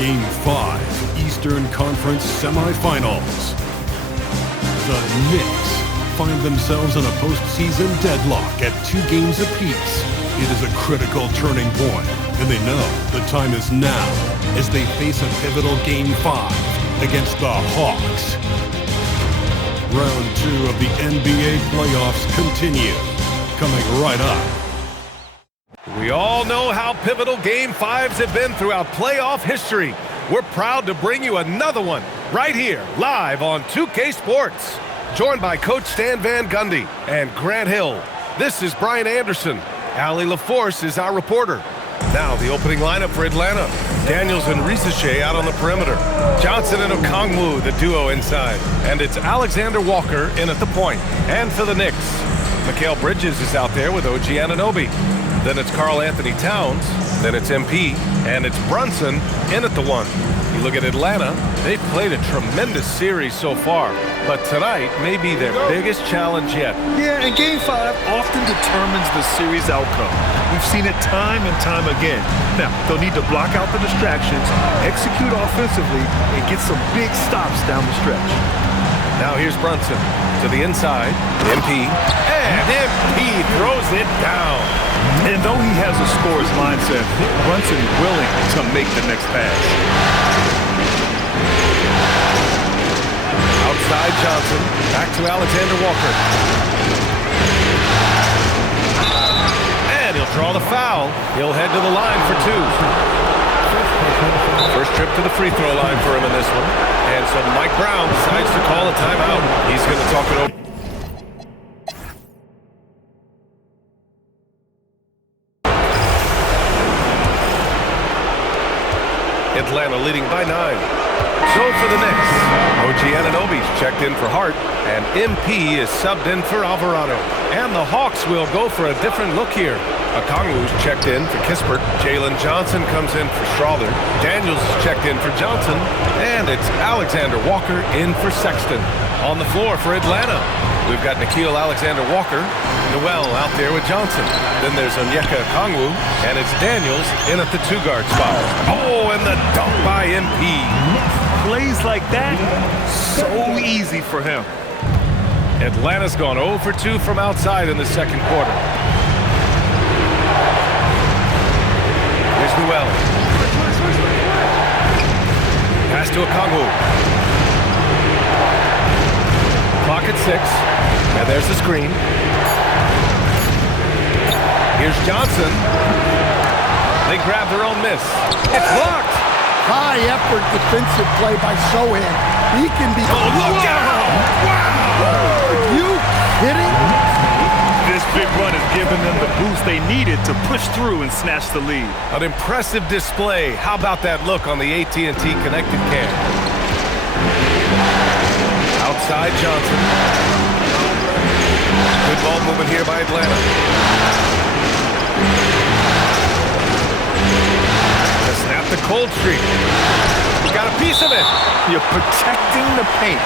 Game 5, Eastern Conference Semifinals. The Knicks find themselves in a postseason deadlock at 2 games apiece. It is a critical turning point, and they know the time is now as they face a pivotal Game 5 against the Hawks. Round 2 of the NBA playoffs continue, coming right up. We all know how pivotal Game 5s have been throughout playoff history. We're proud to bring you another one right here, live on 2K Sports. Joined by Coach Stan Van Gundy and Grant Hill. This is Brian Anderson. Allie LaForce is our reporter. Now the opening lineup for Atlanta. Daniels and Risache out on the perimeter. Johnson and Okongwu, the duo inside. And it's Alexander Walker in at the point. And for the Knicks, Mikal Bridges is out there with OG Anunoby. Then it's Karl Anthony Towns. Then it's MP. And it's Brunson in at the 1. You look at Atlanta, they've played a tremendous series so far, but tonight may be their biggest challenge yet. Yeah, and Game 5 often determines the series outcome. We've seen it time and time again. Now, they'll need to block out the distractions, execute offensively, and get some big stops down the stretch. Now here's Brunson to the inside, MP, and MP throws it down. And though he has a scorer's mindset, Brunson willing to make the next pass. Outside Johnson, back to Alexander Walker. And he'll draw the foul. He'll head to the line for 2. First trip to the free throw line for him in this one. And so Mike Brown decides to call a timeout. He's going to talk it over. Atlanta leading by 9. So for the Knicks, OG Anunoby's checked in for Hart, and MP is subbed in for Alvarado. And the Hawks will go for a different look here. Okongwu's checked in for Kispert. Jalen Johnson comes in for Strawther. Daniels is checked in for Johnson. And it's Alexander Walker in for Sexton. On the floor for Atlanta, we've got Nickeil Alexander-Walker. Noel out there with Johnson. Then there's Onyeka Okongwu, and it's Daniels in at the 2-guard spot. Oh, and the dunk by MP. Plays like that, so easy for him. Atlanta's gone 0 for 2 from outside in the second quarter. Here's Noel. Pass to Okongwu. Clock at 6, and there's the screen. Here's Johnson. They grab their own miss. It's blocked. High-effort defensive play by Sochan. He can be... Oh, look out! Wow! Are you kidding? This big run has given them the boost they needed to push through and snatch the lead. An impressive display. How about that look on the AT&T connected cam? Outside Johnson. Good ball movement here by Atlanta. To snap the cold streak. We got a piece of it. You're protecting the paint.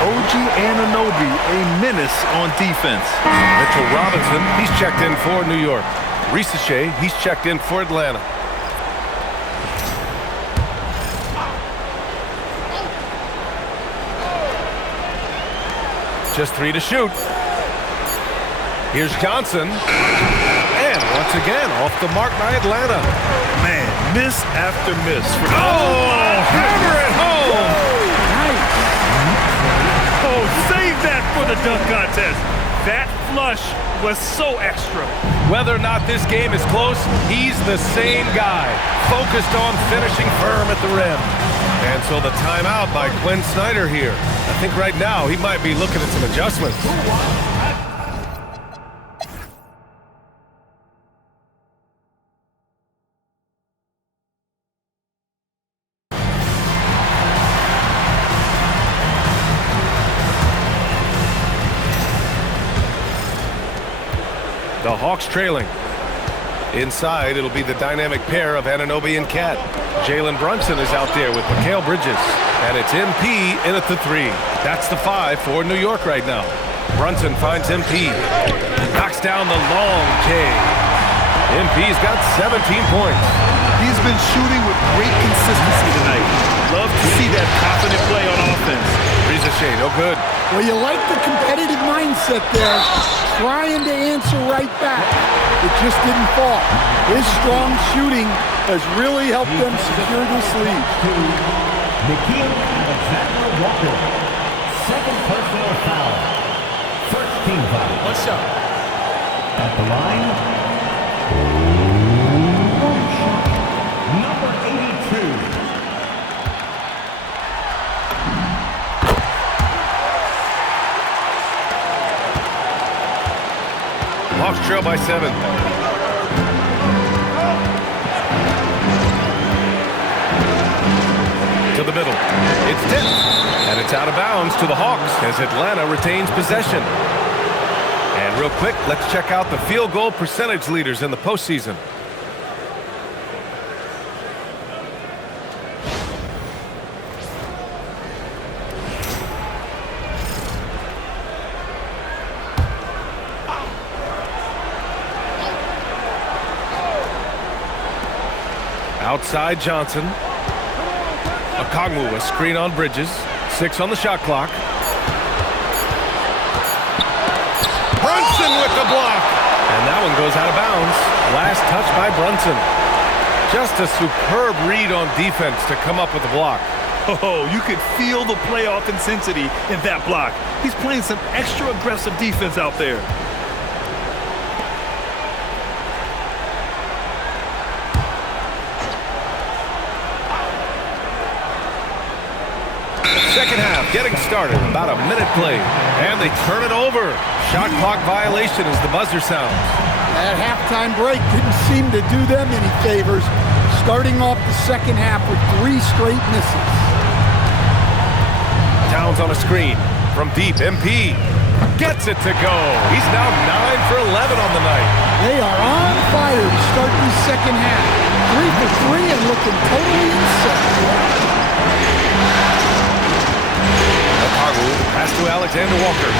OG Anunoby, a menace on defense. Mitchell Robinson, he's checked in for New York. Risache, he's checked in for Atlanta. Just 3 to shoot. Here's Johnson. And once again, off the mark by Atlanta. Man, miss after miss. Hammer it home! Nice. Oh, save that for the dunk contest. That flush was so extra. Whether or not this game is close, he's the same guy, focused on finishing firm at the rim. And so the timeout by Quinn Snyder here. I think right now he might be looking at some adjustments. The Hawks trailing. Inside, it'll be the dynamic pair of Anunoby and Cat. Jalen Brunson is out there with Mikal Bridges. And it's MP in at the 3. That's the 5 for New York right now. Brunson finds MP. Knocks down the long J. MP's got 17 points. He's been shooting with great consistency tonight. Love to see that confident play on offense. Risacher, no good. Well, you like the competitive mindset there, trying to answer right back. It just didn't fall. His strong shooting has really helped them secure this lead. Nickeil Alexander-Walker, second personal foul. First team foul. What's up? At the line, number 82. Hawks trail by 7. To the middle. It's tipped. And it's out of bounds to the Hawks as Atlanta retains possession. And real quick, let's check out the field goal percentage leaders in the postseason. Outside Johnson. Okongwu, a screen on Bridges. 6 on the shot clock. Brunson with the block. And that one goes out of bounds. Last touch by Brunson. Just a superb read on defense to come up with the block. Oh, you could feel the playoff intensity in that block. He's playing some extra aggressive defense out there. Second half getting started. About a minute played. And they turn it over. Shot clock violation as the buzzer sounds. That halftime break didn't seem to do them any favors, starting off the second half with 3 straight misses. Towns on a screen. From deep, MP gets it to go. He's now 9 for 11 on the night. They are on fire to start the second half. 3 for 3 and looking totally insane. Pass to Alexander Walker.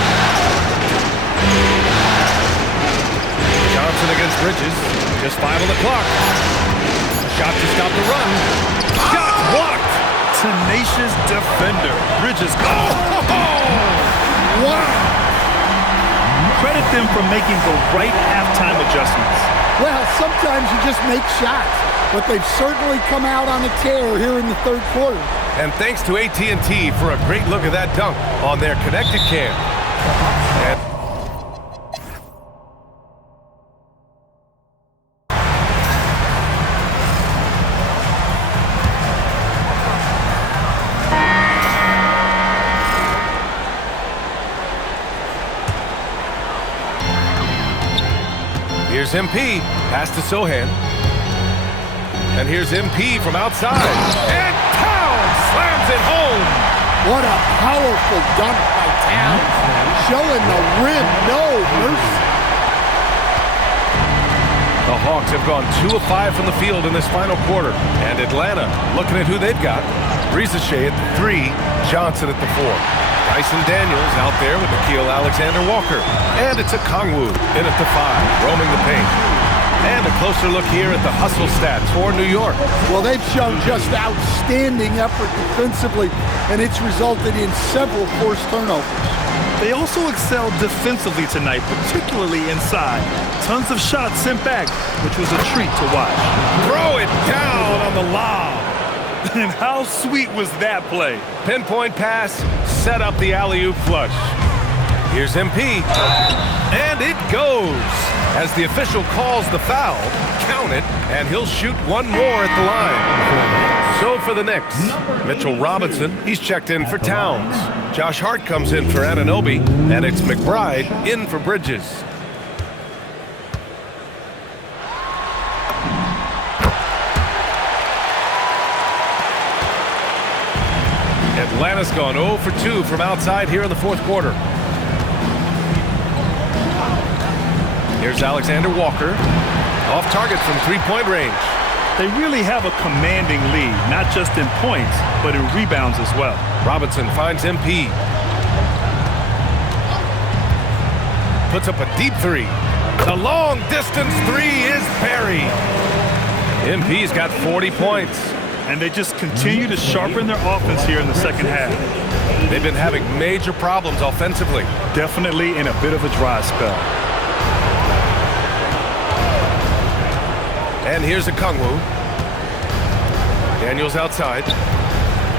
Johnson against Bridges. Just 5 on the clock. Shot to stop the run. Shot blocked. Tenacious defender. Bridges. Wow. Credit them for making the right halftime adjustments. Well, sometimes you just make shots, but they've certainly come out on a tear here in the third quarter. And thanks to AT&T for a great look at that dunk on their connected cam. And here's MP, pass to Sohan. And here's MP from outside. And Towns slams it home. What a powerful dunk by Towns, showing the rim no mercy. The Hawks have gone 2 of 5 from the field in this final quarter. And Atlanta looking at who they've got. Risacher at the 3, Johnson at the 4. Dyson Daniels out there with Nickeil Alexander-Walker. And it's Okongwu in at the 5, roaming the paint. And a closer look here at the hustle stats for New York. Well, they've shown just outstanding effort defensively, and it's resulted in several forced turnovers. They also excelled defensively tonight, particularly inside. Tons of shots sent back, which was a treat to watch. Throw it down on the lob. And how sweet was that play? Pinpoint pass, set up the alley-oop flush. Here's MP, and it goes. As the official calls the foul, count it, and he'll shoot one more at the line. So for the Knicks, Mitchell Robinson, he's checked in for Towns. Josh Hart comes in for Anunoby, and it's McBride in for Bridges. Atlanta's gone 0 for 2 from outside here in the fourth quarter. Here's Alexander Walker, off target from 3-point range. They really have a commanding lead, not just in points, but in rebounds as well. Robinson finds MP. Puts up a deep 3. The long distance 3 is buried. MP's got 40 points. And they just continue to sharpen their offense here in the second half. They've been having major problems offensively. Definitely in a bit of a dry spell. And here's Okongwu. Daniels outside.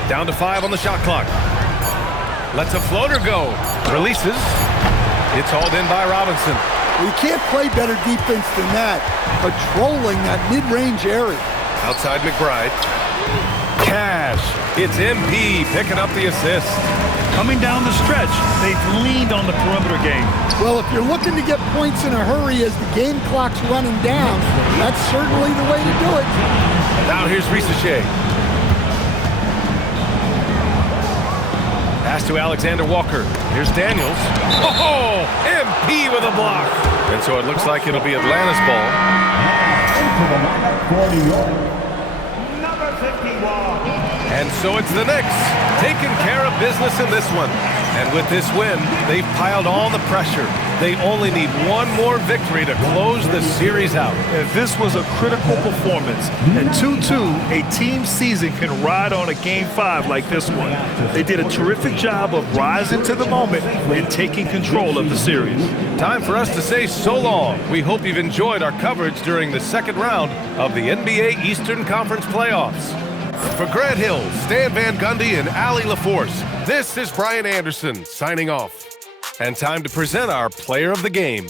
Down to 5 on the shot clock. Lets a floater go. Releases. It's hauled in by Robinson. Well, you can't play better defense than that, patrolling that mid-range area. Outside McBride. Cash. It's MP picking up the assist. Coming down the stretch, they've leaned on the perimeter game. Well, if you're looking to get points in a hurry as the game clock's running down, that's certainly the way to do it. Now here's Risacher. Pass to Alexander Walker. Here's Daniels. Oh, MP with a block. And so it looks like it'll be Atlanta's ball. Into the lineup for New York, number 51. And so it's the Knicks taking care of business in this one. And with this win, they've piled on the pressure. They only need one more victory to close the series out. And this was a critical performance. At 2-2, a team season can ride on a Game 5 like this one. They did a terrific job of rising to the moment and taking control of the series. Time for us to say so long. We hope you've enjoyed our coverage during the second round of the NBA Eastern Conference playoffs. For Grant Hill, Stan Van Gundy, and Allie LaForce, this is Brian Anderson signing off. And time to present our player of the game.